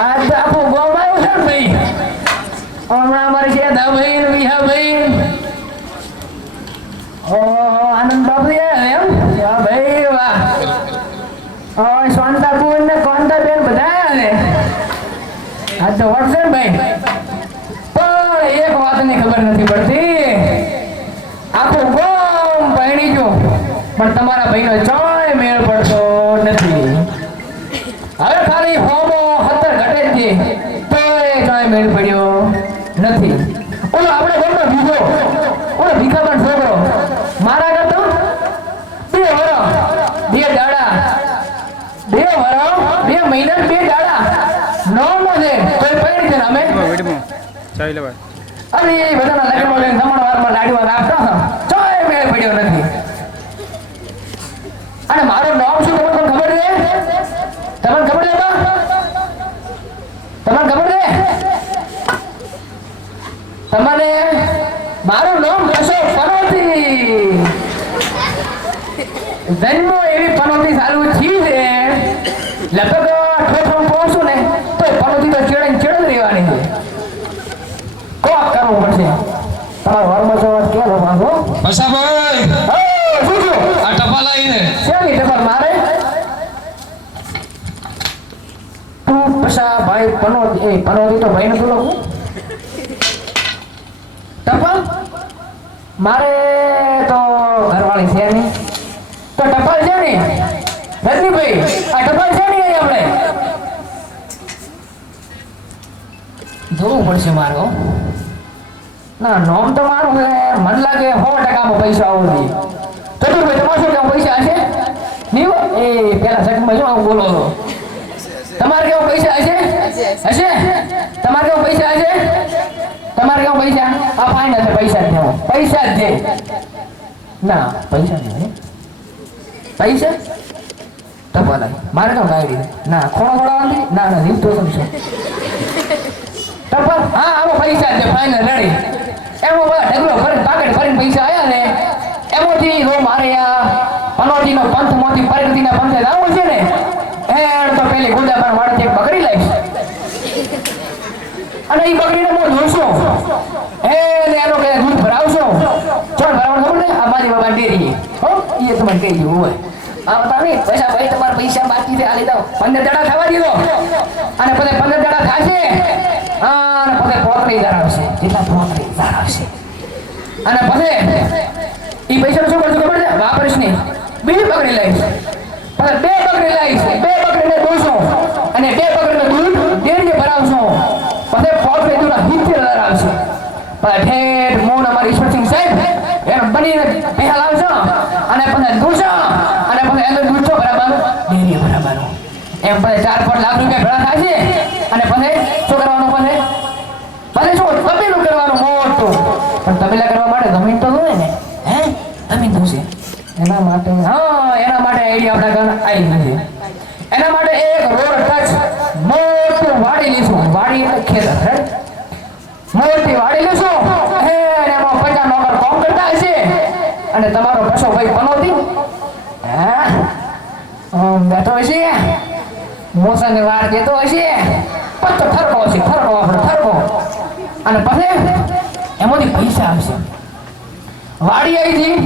આ તો આખું ગોમ આવ્યું છે ને ભાઈ. હમણાં અમારે છે ભાઈ વિહા ભાઈ આનંદ બાબુ એમ હા ભાઈ વાહ. શાંતાપુર ને કોંતાબેન બધા આવે. આ તો વટશે ને ભાઈ. પણ એક વાતની ખબર નથી પડતી. આખું ગોમ પૈણી ગયું પણ તમારા ભાઈનો ચોય મેળ પડતો નથી. હવે ખાલી હોમો 17 ઘટે છે તોય ચોય મેળ પડ્યો નથી. ઓલો આપણે ઘરનો બીજો ઓલો ભીખાબાન છોકરો મારા કરતો 2 વર્ષ 2 દાડા 2 વર્ષ 2 મહિના 2 દાડા નોમો છે તોય પૈણી છે ને અમે ચાલી લેવાય. અરે એ બધાના લગ્નમાં લઈને જમણ વારમાં લાડવા રાખતા ચોય મેળ પડ્યો નથી. અને મારું નામ શું તમને ખબર છે? તમને ખબર છે? તમને ખબર છે? તમને મારું નામ દશો પનોતી. જન્મો એવી પનોતી સારું છી છે. લગભગ ઠોઠમ પહોંચું ને તો પનોતી તો ચેડે ચેડ રહેવાની છે. કોક કરવું પડશે. તમારો વર્મો છો કેવો માંગો? ભાઈ શું છું? આ ટપાલ આવીને શેની ટપાલ મારે? તું પસા ભાઈ પનોતી તો ભાઈ ને બોલો ટપાલ મારે તો ઘરવાળી છે નહીં તો ટપાલ છે ને રજનીભાઈ આ ટપાલ છે નહીં આપણે જોવું પડશે મારો. ના નોમ તો મારું મન લાગે 100% પૈસા આવું જોઈએ. તો ભાઈ તમારે શું કેવું પૈસા હશે નહીં? એ પેલા સેટમાં જો હું બોલો તમારે કેવું પૈસા હશે? હશે તમારે કેવું પૈસા હશે? તમારે કેવું પૈસા? આ ફાઇન હશે પૈસા જ દેવો પૈસા જ દે. ના પૈસા નહીં પૈસા ટપાલ મારે તો ગાડી ના ખોણો ખોડાવવાની ના ના લીધો સમજો ટપાલ હા આવો પૈસા છે ફાઇનલ રેડી. એમાં બધા ઢગલો ભરીને પાકેટ ભરીને પૈસા આવ્યા ને એમાંથી રો મારે આ પનોતીનો પંથ માંથી પરિણતિના પંથે આવું છે ને એણ તો પેલી ગુંદાબાન વાળાથી એક બકરી લાવીશ અને એ બકરીને હું જોઈશું એનો કે દૂધ ભરાવશો ચોળ ભરાવવાનું ખબર ને આ મારી બાબા ડેરી હો એ તમારે કહી ગયું હોય આ બતા નહીં પૈસા ભાઈ તમારા પૈસા બાકી છે આલી દો 15 દાડા થવા દીધો અને પછી 15 દાડા થાશે અને પછી પોતરી ધરાવશે જેટલા પોતરી ધરાવશે અને પછી એ પૈસા શું કરશું ખબર છે વાપરીશ નહીં બીજી બકરી લઈશ પછી 2 બકરી લઈશ 2 બકરીને દોશો અને 2 બકરીને દૂધ ડેરીએ ભરાવશો પછી પોતરી દૂધ 70 ધરાવશે પછી ઠેઠ મોન અમારી ઈશ્વરસિંહ સાહેબ એને બનીને પૈસા લાવશો અને પછી દોશો અને પછી એનો દૂધ છો બરાબર ડેરી બરાબર એમ પછી 4-5 લાખ રૂપિયા ભેળા થશે અને પછી શું કરવાનું પછી શું તબેલું કરવાનું મોટું પણ તબેલા કરવા માટે જમીન તો હોય ને હે જમીન તો છે એના માટે એના માટે આઈડિયા આપણા ઘર આવી નથી. એના માટે એક રોડ ટચ મોટું વાડી લીધું વાડી એટલે ખેતર મોટી વાડી લીધું એમાં 50 નોકર કામ કરતા હશે અને તમારો કશો ભાઈ પનોતી બેઠો હશે મોસમ વાર દેતો હશે પણ તો ઠરકો હશે ઠરકો આપણે ઠરકો અને પછી એમાંથી પૈસા આવશે વાડી આવી હતી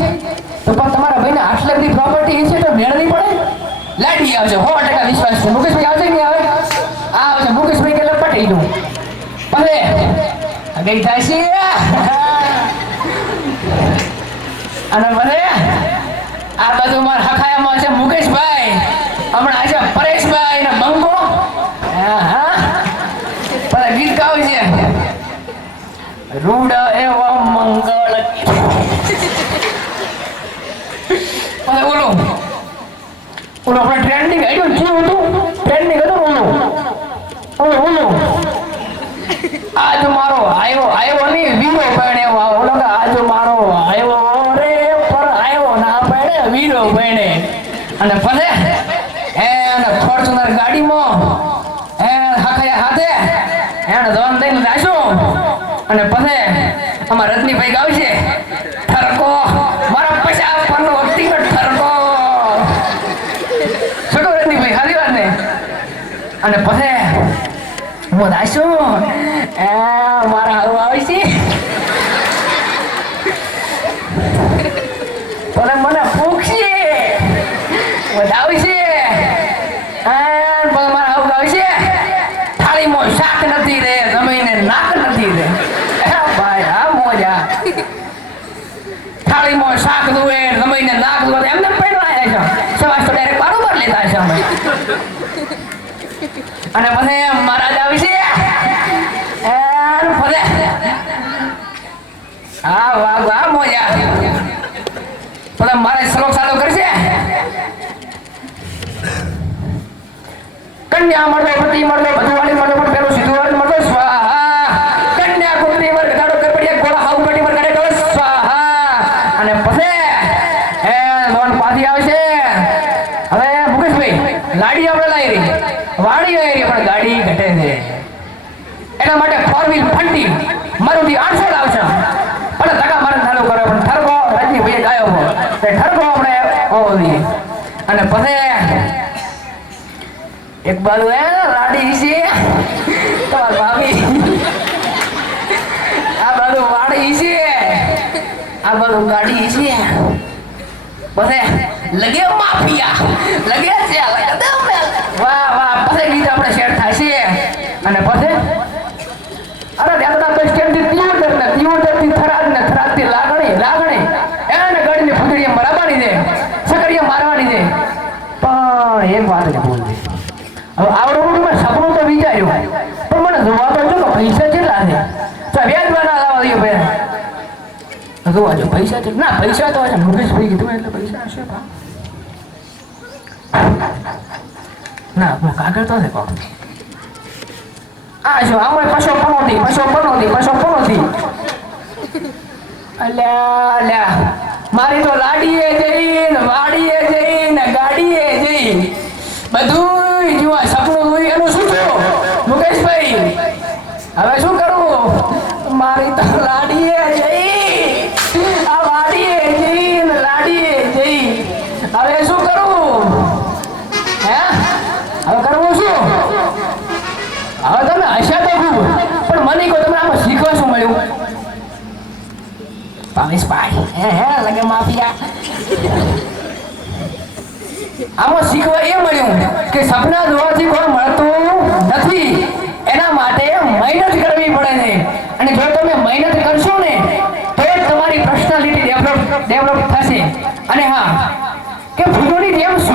તો પણ તમારા ભાઈને આટલી બધી પ્રોપર્ટી છે તો મેળ નહીં પડે લાડી આવશે 100% વિશ્વાસ છે. મુકેશભાઈ આવશે નહીં આવે આવશે મુકેશભાઈ કે પટી દઉં પછી ગઈ થાય છે અને મને આ બાજુ મારા હખાયામાં છે મુકેશભાઈ હમણાં આજે પરેશભાઈ ને બંગો બધા ગીત ગાવે છે રૂડ એવા મંગળ ઓલો આપણે ટ્રેન્ડિંગ આવ્યું શું હતું ટ્રેન્ડિંગ હતું ઓલો આજ મારો આવ્યો નહીં વીરો પહેણે ઓલો આજ મારો આવ્યો રે પર આવ્યો ના પહેણે વીરો પહેણે અને પછી એને ફોર્ચ્યુનર ગાડીમાં હાથે એને દોન દઈને રાખ્યો અને પછી અમાર રજનીભાઈ ગાવશે ઠરકો મારા પૈસા આપવાનો વ્યક્તિગત ઠરકો છોટો રજનીભાઈ હાલી વાત ને અને પછી હું દાશું મારા હારું આવે છે પણ મને ભૂખ છે વધાવી છે પણ મારા હારું આવે છે થાળીમાં શાક નથી રે જમીને નાક નથી રે ભાઈ આ મોજા થાળીમાં શાક દુએ જમીને નાક દુએ એમને પહેરવાયા છે સવાસ તો ડાયરેક્ટ બરોબર લેતા છે અમે અને પછી મહારાજ આવી છે હા વાહ વાહ મોજા પછી મારે શ્લોક ચાલુ કરશે કન્યા મળતો પતિ મળતો બધુવાળી મળતો પણ પેલું સીધું મળતો સ્વાહા કન્યા કુકરી વર્ગ ગાડો કરપડિયા ગોળા હાઉ પેટી પર કરે તો સ્વાહા અને પછી લોન પાછી આવશે હવે મુકેશભાઈ લાડી આપણે લાવી રહી વાડી આવી રહી પણ ગાડી ઘટે છે એના માટે 4 વ્હીલ ફંટી મારુતિ 800 આવશે પણ ટકા મારે ચાલુ કરે પણ ઠરકો રાજની ભાઈ ગાયો તે ઠરકો આપણે ઓવી અને પછી એક બાજુ લાડી છે તમાર ભાભી આ બાજુ વાડી છે આ બાજુ ગાડી છે પછી લગે માફિયા લગે છે વાહ વાહ પછી ગીત આપણે શેર થશે અને પછી અરે દાદા તો સ્ટેન્ડ થી તીવર થી થરાદ થી લાગણી એને ગાડીને ફૂદડીએ મરાવાની છે સકરીએ મારવાની છે પણ એક વાત જ બોલવી હવે આવડું મેં સપનું તો વિચાર્યું પણ મને જોવા તો જો પૈસા કેટલા છે તો વ્યાજમાં ના લાવવા દઈએ ભાઈ જોવા જો પૈસા છે ના પૈસા તો હશે મુકેશભાઈ કીધું એટલે પૈસા હશે ના હું કાગળ તો છે કહું આ જો આપણે પશો પનોતી અલ્યા મારી તો લાડીએ જઈ ને વાડીએ જઈ ને ગાડીએ જઈ બધું જોવા સપનું જોઈ એનું શું થયું મુકેશભાઈ હવે શું કરવું મારી તો લાડીએ જઈ આ વાડીએ જઈ ને લાડીએ જઈ હવે શું કરવું હે હવે કરવું શું હવે તમે હશે તો ખૂબ પણ મને કહો તમને આમાં શીખવા શું મળ્યું પામેશભાઈ હે લગે માફિયા આમાં શીખવા એ મળ્યું કે સપના જોવાથી કોઈ મળતું નથી એના માટે મહેનત કરવી પડે છે અને જો તમે મહેનત કરશો ને તો જ તમારી પર્સનાલિટી ડેવલપ થશે અને હા કે ભૂલોની જેમ